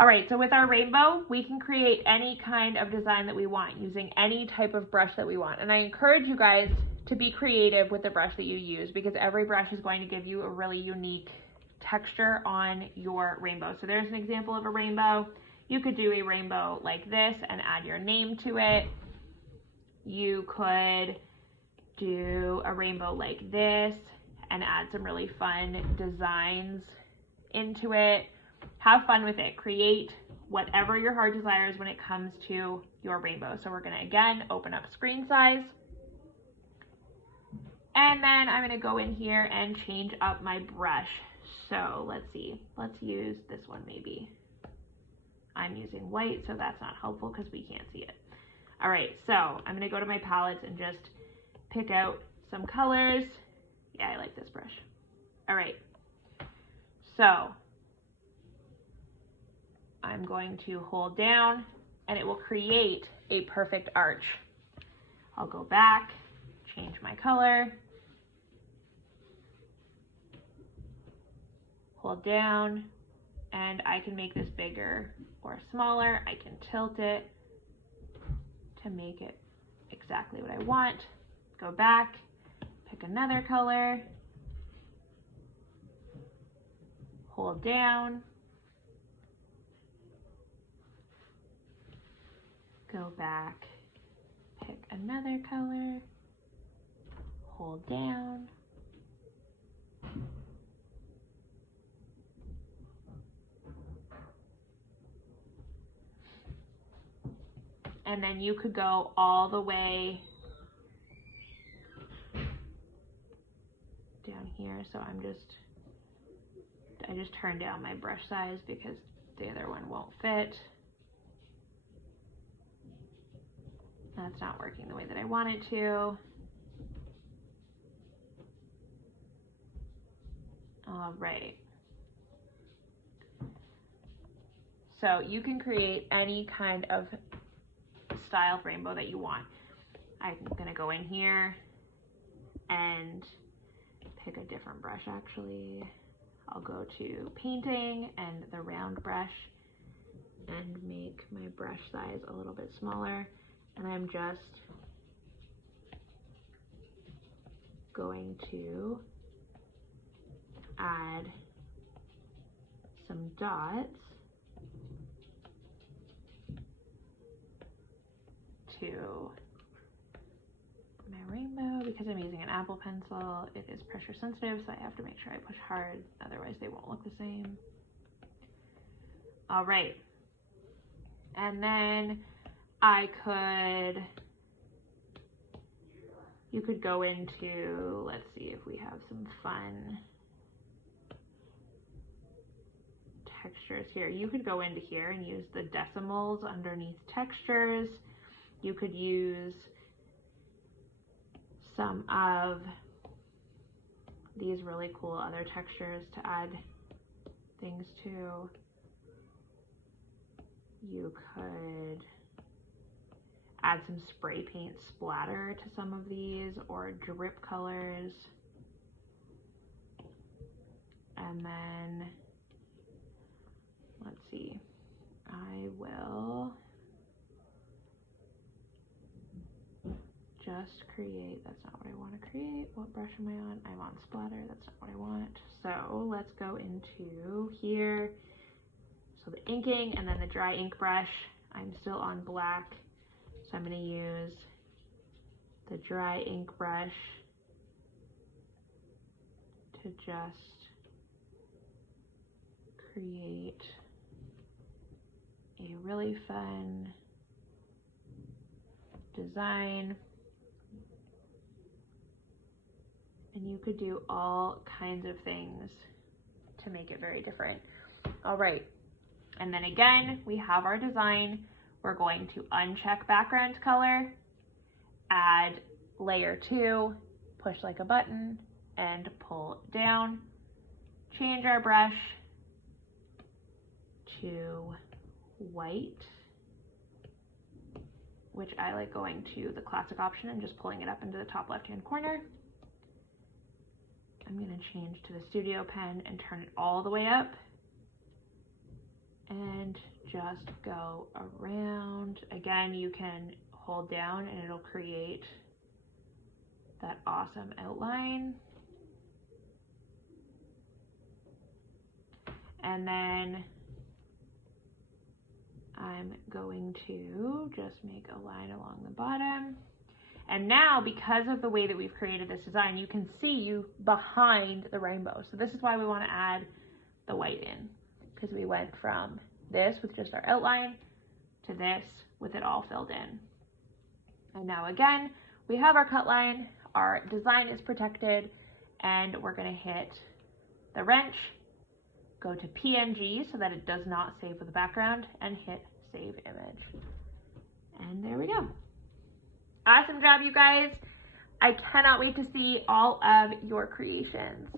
All right, so with our rainbow, we can create any kind of design that we want using any type of brush that we want. And I encourage you guys to be creative with the brush that you use, because every brush is going to give you a really unique texture on your rainbow. So there's an example of a rainbow. You could do a rainbow like this and add your name to it. You could do a rainbow like this and add some really fun designs into it. Have fun with it. Create whatever your heart desires when it comes to your rainbow. So we're going to, again, open up screen size. And then I'm going to go in here and change up my brush. So let's see. Let's use this one maybe. I'm using white, so that's not helpful because we can't see it. All right, so I'm going to go to my palettes and just pick out some colors. Yeah, I like this brush. All right. So I'm going to hold down and it will create a perfect arch. I'll go back, change my color, hold down, and I can make this bigger or smaller. I can tilt it to make it exactly what I want. Go back, pick another color, hold down, go back, pick another color, hold down, and then you could go all the way down here. So I just turned down my brush size because the other one won't fit. That's not working the way that I want it to. All right. So you can create any kind of style of rainbow that you want. I'm gonna go in here and pick a different brush actually. I'll go to painting and the round brush and make my brush size a little bit smaller. And I'm just going to add some dots to my rainbow. Because I'm using an Apple pencil, it is pressure sensitive, so I have to make sure I push hard, otherwise they won't look the same. All right, and then you could go into, let's see if we have some fun textures here. You could go into here and use the decimals underneath textures. You could use some of these really cool other textures to add things to. You could add some spray paint splatter to some of these, or drip colors. And then, let's see, I will just create, that's not what I want to create. What brush am I on? I'm on splatter, that's not what I want. So let's go into here. So the inking and then the dry ink brush. I'm still on black, so I'm going to use the dry ink brush to just create a really fun design. And you could do all kinds of things to make it very different. All right, and then again, we have our design. We're going to uncheck background color, add layer 2, push like a button, and pull down. Change our brush to white, which I like going to the classic option and just pulling it up into the top left-hand corner. I'm going to change to the studio pen and turn it all the way up and just go around. Again, you can hold down and it'll create that awesome outline. And then I'm going to just make a line along the bottom. And now, because of the way that we've created this design, you can see you behind the rainbow. So this is why we want to add the white in, because we went from this with just our outline to this with it all filled in. And now again, we have our cut line, our design is protected, and we're going to hit the wrench, go to PNG so that it does not save with the background, and hit save image. And there we go. Awesome job, you guys. I cannot wait to see all of your creations.